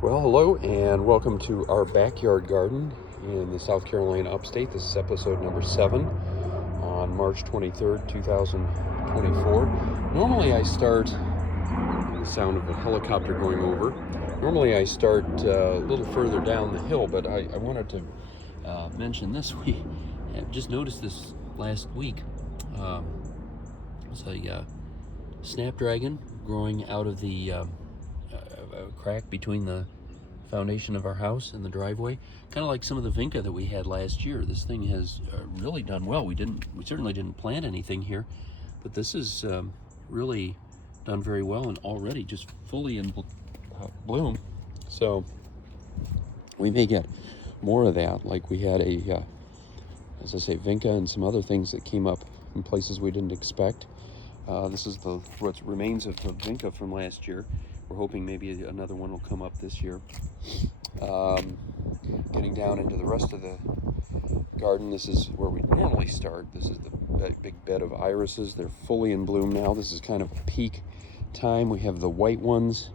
Well, hello and welcome to our backyard garden in the South Carolina upstate. This is episode number 7 on March 23rd, 2024. Normally I start, the sound of a helicopter going over, normally I start a little further down the hill, but I wanted to mention this. We have just noticed this last week. It's a snapdragon growing out of the a crack between the foundation of our house and the driveway, kind of like some of the vinca that we had last year. This thing has really done well. We certainly didn't plant anything here, but this has really done very well and already just fully in bloom. So we may get more of that, like we had as I say, vinca and some other things that came up in places we didn't expect. This is what remains of the vinca from last year. We're hoping maybe another one will come up this year. Getting down into the rest of the garden, this is where we normally start. This is the big bed of irises. They're fully in bloom now. This is kind of peak time. We have the white ones,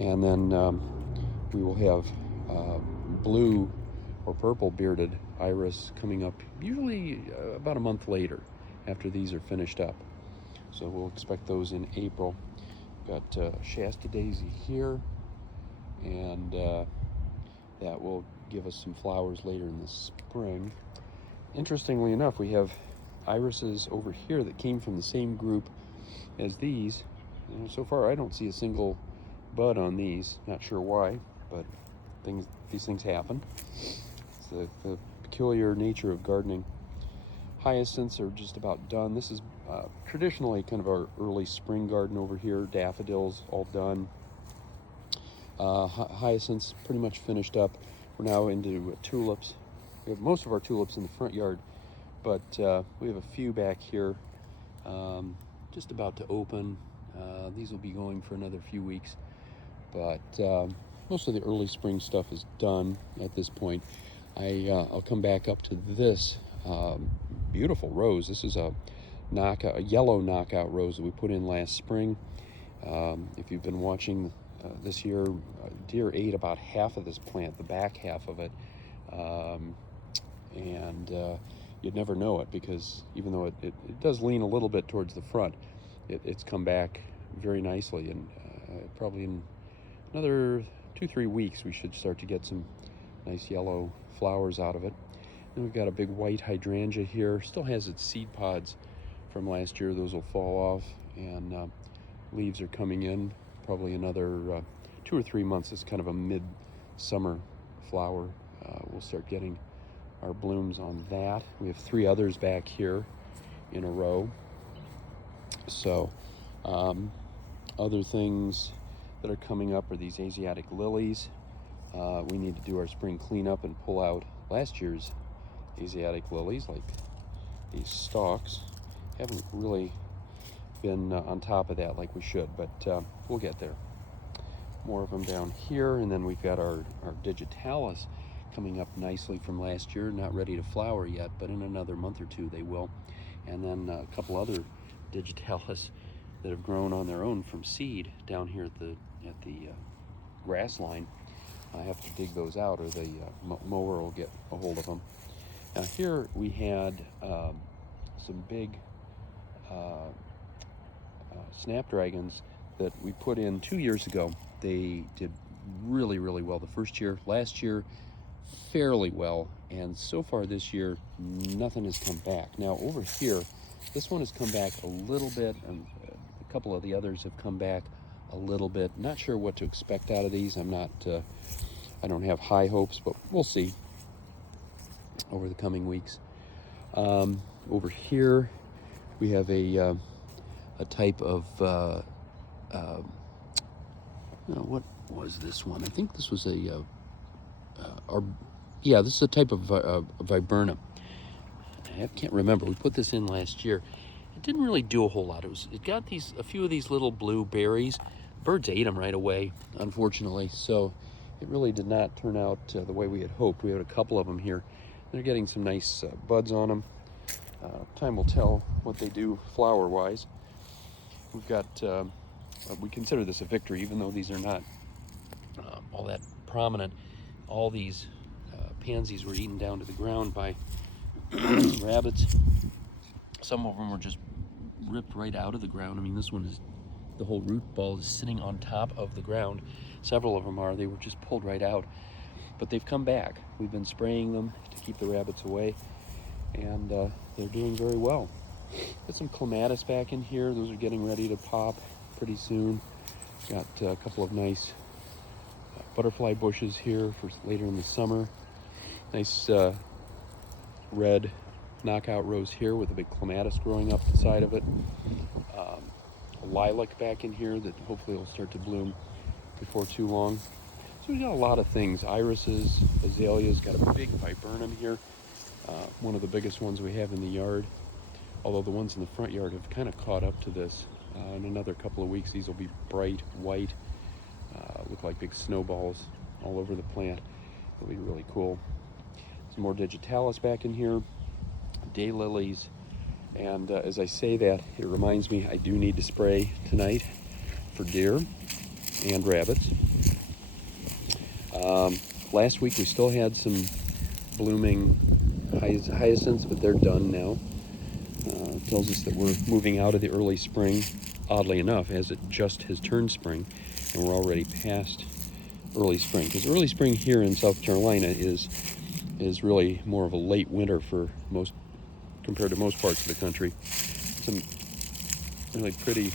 and then we will have blue or purple bearded iris coming up usually about a month later after these are finished up. So we'll expect those in April. Got Shasta daisy here, and that will give us some flowers later in the spring. Interestingly enough, we have irises over here that came from the same group as these. And so far I don't see a single bud on these. Not sure why, but these things happen. It's the peculiar nature of gardening. Hyacinths are just about done. This is traditionally kind of our early spring garden over here. Daffodils all done. Hyacinths pretty much finished up. We're now into tulips. We have most of our tulips in the front yard, but we have a few back here just about to open. These will be going for another few weeks, but most of the early spring stuff is done at this point. I'll come back up to this beautiful rose. This is a yellow knockout rose that we put in last spring. If you've been watching this year, deer ate about half of this plant, the back half of it, and you'd never know it, because even though it does lean a little bit towards the front, it's come back very nicely, and probably in another 2-3 weeks we should start to get some nice yellow flowers out of it. And we've got a big white hydrangea here. Still has its seed pods from last year. Those will fall off, and leaves are coming in. Probably another 2 or 3 months. It's kind of a mid-summer flower. We'll start getting our blooms on that. We have 3 others back here in a row. So other things that are coming up are these Asiatic lilies. We need to do our spring cleanup and pull out last year's Asiatic lilies, like these stalks. Haven't really been on top of that like we should, but we'll get there. More of them down here, and then we've got our digitalis coming up nicely from last year. Not ready to flower yet, but in another month or 2 they will. And then a couple other digitalis that have grown on their own from seed down here at the grass line. I have to dig those out, or the mower will get a hold of them. Now here we had some big snapdragons that we put in 2 years ago. They did really, really well the first year. Last year, fairly well. And so far this year, nothing has come back. Now over here, this one has come back a little bit, and a couple of the others have come back a little bit. Not sure what to expect out of these. I don't have high hopes, but we'll see over the coming weeks. Over here, we have a type of what was this one? I think this was this is a type of viburnum. I can't remember. We put this in last year. It didn't really do a whole lot. It got a few of these little blue berries. Birds ate them right away, unfortunately. So it really did not turn out the way we had hoped. We had a couple of them here. They're getting some nice buds on them. Time will tell what they do flower-wise. We've got, we consider this a victory, even though these are not all that prominent. All these pansies were eaten down to the ground by rabbits. Some of them were just ripped right out of the ground. I mean, this one is, the whole root ball is sitting on top of the ground. Several of them are. They were just pulled right out. But they've come back. We've been spraying them to keep the rabbits away, and they're doing very well. Got some clematis back in here. Those are getting ready to pop pretty soon. Got a couple of nice butterfly bushes here for later in the summer. Nice red knockout rose here with a big clematis growing up the side of it. A lilac back in here that hopefully will start to bloom before too long. So we've got a lot of things. Irises, azaleas, got a big viburnum here. One of the biggest ones we have in the yard. Although the ones in the front yard have kind of caught up to this. In another couple of weeks, these will be bright white, look like big snowballs all over the plant. It'll be really cool. Some more digitalis back in here, daylilies, and as I say that, it reminds me I do need to spray tonight for deer and rabbits. Last week we still had some blooming hyacinths, but they're done now. It tells us that we're moving out of the early spring, oddly enough, as it just has turned spring, and we're already past early spring. Because early spring here in South Carolina is really more of a late winter for most, compared to most parts of the country. Some really pretty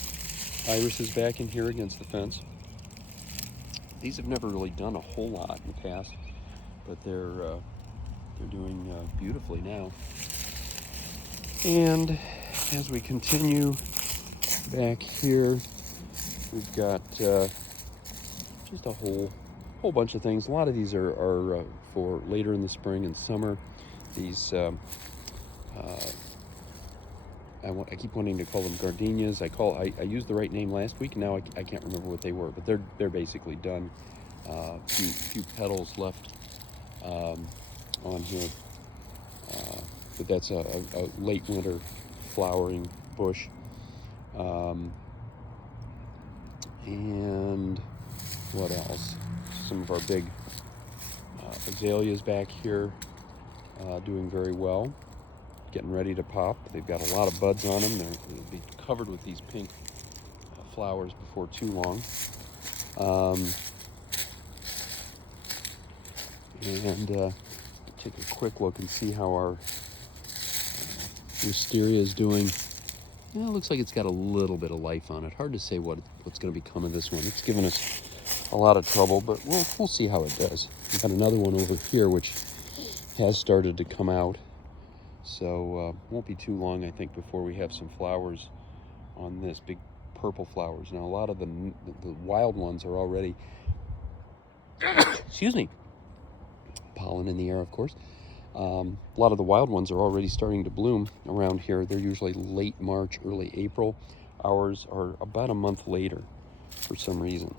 irises back in here against the fence. These have never really done a whole lot in the past, but they're doing beautifully now. And as we continue back here, we've got just a whole bunch of things. A lot of these are for later in the spring and summer. These I keep wanting to call them gardenias. I used the right name last week. Now I can't remember what they were, but they're basically done. Few petals left on here, but that's a late winter flowering bush. And what else? Some of our big azaleas back here, doing very well, getting ready to pop. They've got a lot of buds on them. They'll be covered with these pink flowers before too long. And take a quick look and see how our wisteria is doing. Yeah, it looks like it's got a little bit of life on it. Hard to say what's going to become of this one. It's given us a lot of trouble, but we'll see how it does. We've got another one over here which has started to come out, so won't be too long, I think, before we have some flowers on this. Big purple flowers. Now a lot of the wild ones are already excuse me, pollen in the air, of course. A lot of the wild ones are already starting to bloom around here. They're usually late March, early April. Ours are about a month later for some reason.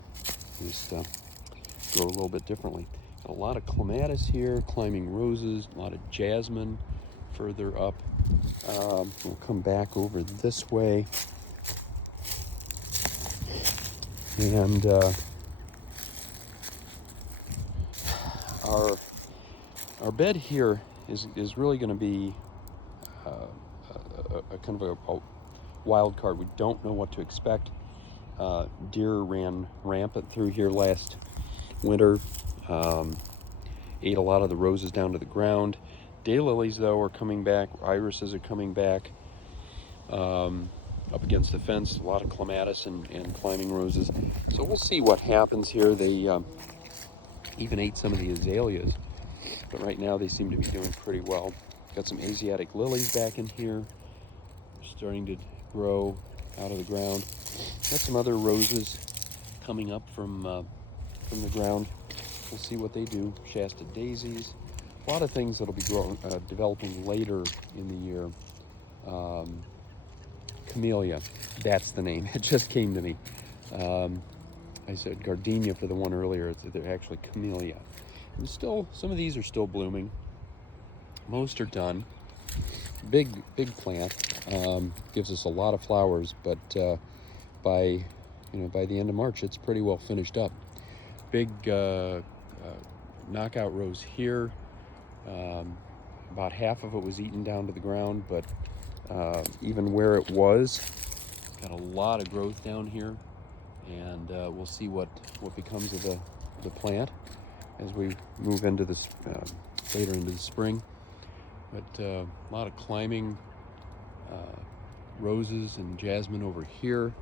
They just grow a little bit differently. A lot of clematis here, climbing roses, a lot of jasmine further up. We'll come back over this way. And our bed here is really going to be a kind of a wild card. We don't know what to expect. Deer ran rampant through here last winter, ate a lot of the roses down to the ground. Daylilies, though, are coming back. Irises are coming back up against the fence. A lot of clematis and climbing roses. So we'll see what happens here. They even ate some of the azaleas, but right now they seem to be doing pretty well. Got some Asiatic lilies back in here, starting to grow out of the ground. Got some other roses coming up from the ground. We'll see what they do. Shasta daisies, a lot of things that'll be developing later in the year. Camellia, that's the name. It just came to me. I said gardenia for the one earlier. They're actually camellia. And still, some of these are still blooming. Most are done. Big plant. Gives us a lot of flowers, but by the end of March, it's pretty well finished up. Big knockout rose here. About half of it was eaten down to the ground, but even where it was, got a lot of growth down here, and we'll see what becomes of the plant as we move into this later into the spring. But a lot of climbing roses and jasmine over here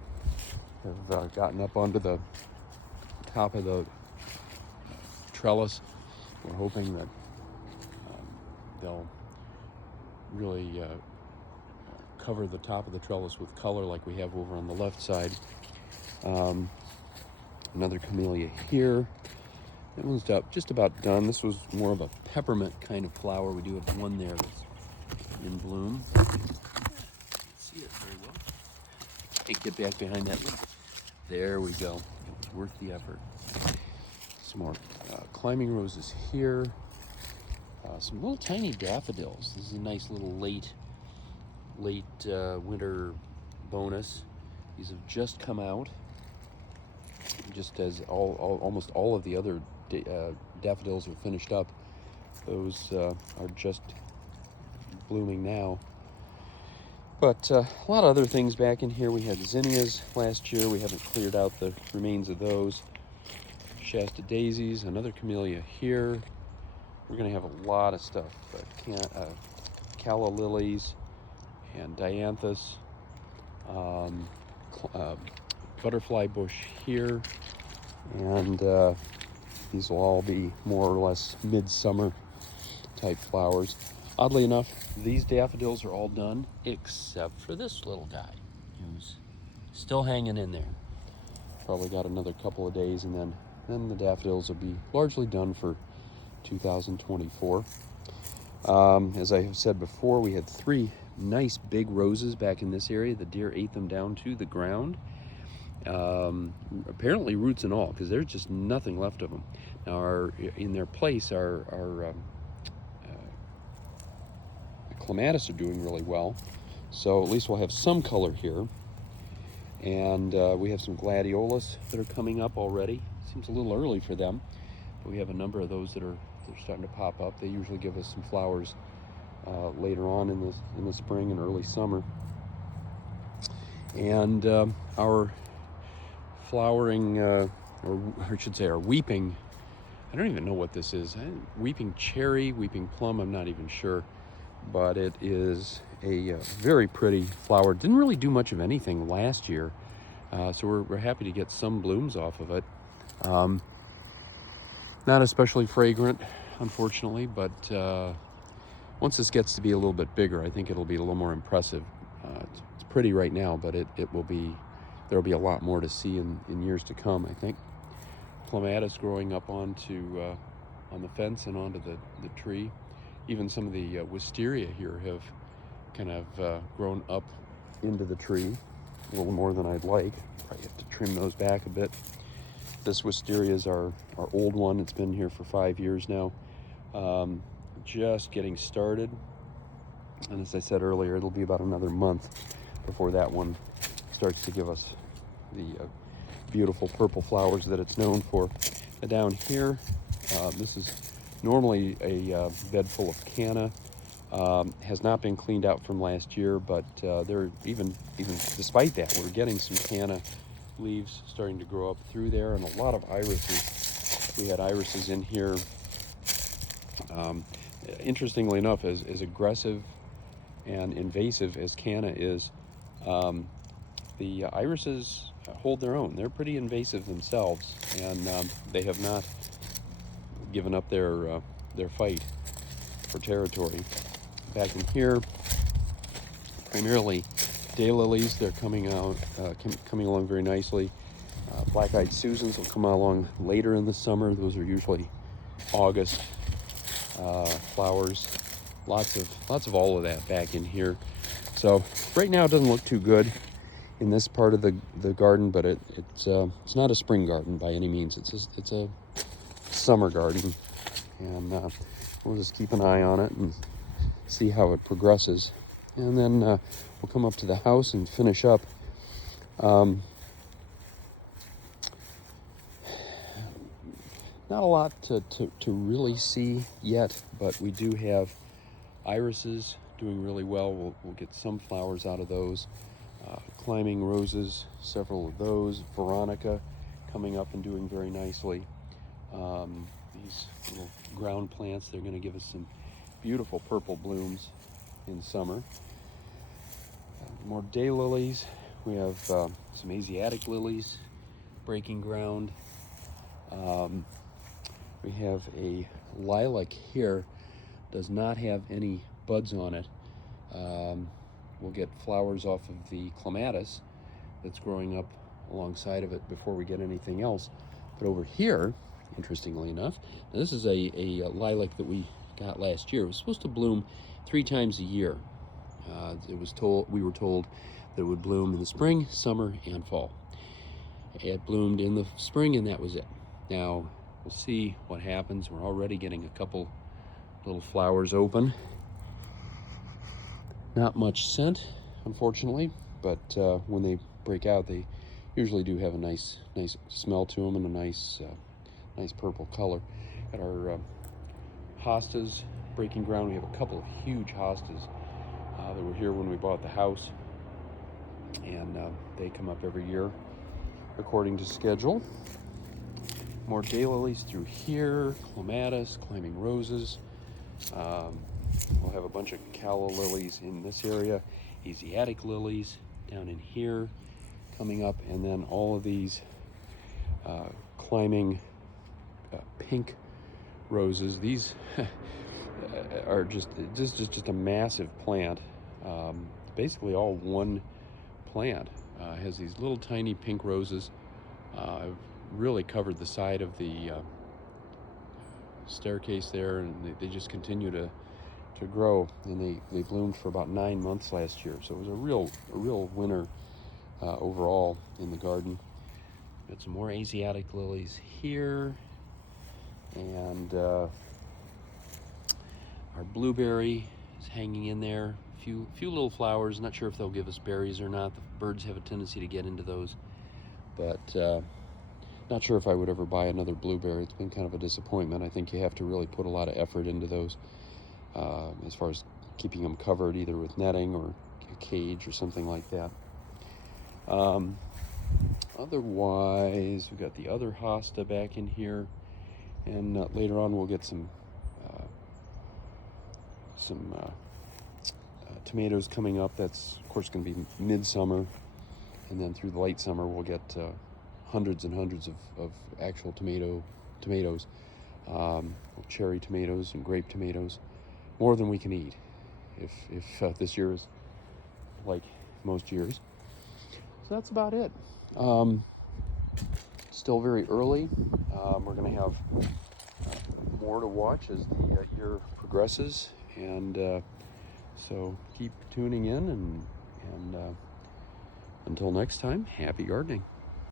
have gotten up onto the top of the trellis. We're hoping that they'll really cover the top of the trellis with color like we have over on the left side. Another camellia here. That one's just about done. This was more of a peppermint kind of flower. We do have one there that's in bloom. You can see it very well. Hey, get back behind that one. There we go. It was worth the effort. Some more climbing roses here. Some little tiny daffodils. This is a nice little late winter bonus. These have just come out, just as almost all of the other daffodils are finished up. Those are just blooming now. But a lot of other things back in here. We had zinnias last year. We haven't cleared out the remains of those. Shasta daisies, another camellia here. We're going to have a lot of stuff. Calla lilies and dianthus. Butterfly bush here. And these will all be more or less midsummer type flowers. Oddly enough, these daffodils are all done except for this little guy who's still hanging in there. Probably got another couple of days, and then the daffodils will be largely done for 2024. As I have said before, we had 3 nice big roses back in this area. The deer ate them down to the ground. Apparently roots and all, because there's just nothing left of them. Now, in their place, our clematis are doing really well, so at least we'll have some color here. And we have some gladiolus that are coming up already. Seems a little early for them, but we have a number of those that are starting to pop up. They usually give us some flowers later on in the spring and early summer. And our flowering, or I should say our weeping, I don't even know what this is. Weeping cherry, weeping plum, I'm not even sure. But it is a very pretty flower. Didn't really do much of anything last year, so we're happy to get some blooms off of it. Not especially fragrant, unfortunately, but once this gets to be a little bit bigger, I think it'll be a little more impressive. It's pretty right now, but there'll be a lot more to see in years to come, I think. Clematis growing up on the fence and onto the tree. Even some of the wisteria here have kind of grown up into the tree a little more than I'd like. Probably have to trim those back a bit. This wisteria is our old one. It's been here for 5 years now. Just getting started. And as I said earlier, it'll be about another month before that one starts to give us the beautiful purple flowers that it's known for. Down here, this is normally a bed full of canna. Has not been cleaned out from last year, but they're even despite that, we're getting some canna leaves starting to grow up through there, and a lot of irises. We had irises in here. Interestingly enough, as aggressive and invasive as canna is, the irises hold their own. They're pretty invasive themselves, and they have not given up their fight for territory. Back in here, primarily daylilies. They're coming along very nicely. Black-eyed Susans will come along later in the summer. Those are usually August flowers. Lots of all of that back in here. So right now it doesn't look too good in this part of the garden, but it's not a spring garden by any means. It's a summer garden, and we'll just keep an eye on it and see how it progresses. And then we'll come up to the house and finish up. not a lot to really see yet, but we do have irises doing really well. We'll get some flowers out of those. Climbing roses, several of those. Veronica coming up and doing very nicely. These little ground plants, they're going to give us some beautiful purple blooms in summer. More daylilies. We have some Asiatic lilies breaking ground. We have a lilac here, does not have any buds on it. We'll get flowers off of the clematis that's growing up alongside of it before we get anything else. But over here, interestingly enough, now this is a lilac that we got last year. It was supposed to bloom 3 times a year. We were told that it would bloom in the spring, summer, and fall. It bloomed in the spring, and that was it. Now, we'll see what happens. We're already getting a couple little flowers open. Not much scent, unfortunately, but when they break out, they usually do have a nice smell to them and a nice purple color. Got our hostas breaking ground. We have a couple of huge hostas that were here when we bought the house, and they come up every year according to schedule. More daylilies through here, clematis, climbing roses. We'll have a bunch of calla lilies in this area, Asiatic lilies down in here coming up, and then all of these climbing pink roses. These are just a massive plant. Basically all one plant. Has these little tiny pink roses. I've really covered the side of the staircase there, and they just continue to grow, and they bloomed for about 9 months last year, so it was a real winter overall in the garden. Got some more Asiatic lilies here, and our blueberry is hanging in there. Few little flowers. Not sure if they'll give us berries or not. The birds have a tendency to get into those, but not sure if I would ever buy another blueberry. It's been kind of a disappointment. I think you have to really put a lot of effort into those, as far as keeping them covered either with netting or a cage or something like that. Otherwise, we've got the other hosta back in here, and later on we'll get some tomatoes coming up. That's of course going to be midsummer, and then through the late summer we'll get hundreds and hundreds of actual tomatoes, cherry tomatoes and grape tomatoes, more than we can eat if this year is like most years. So that's about it. Still very early. We're going to have more to watch as the year progresses, and so keep tuning in, and until next time, happy gardening.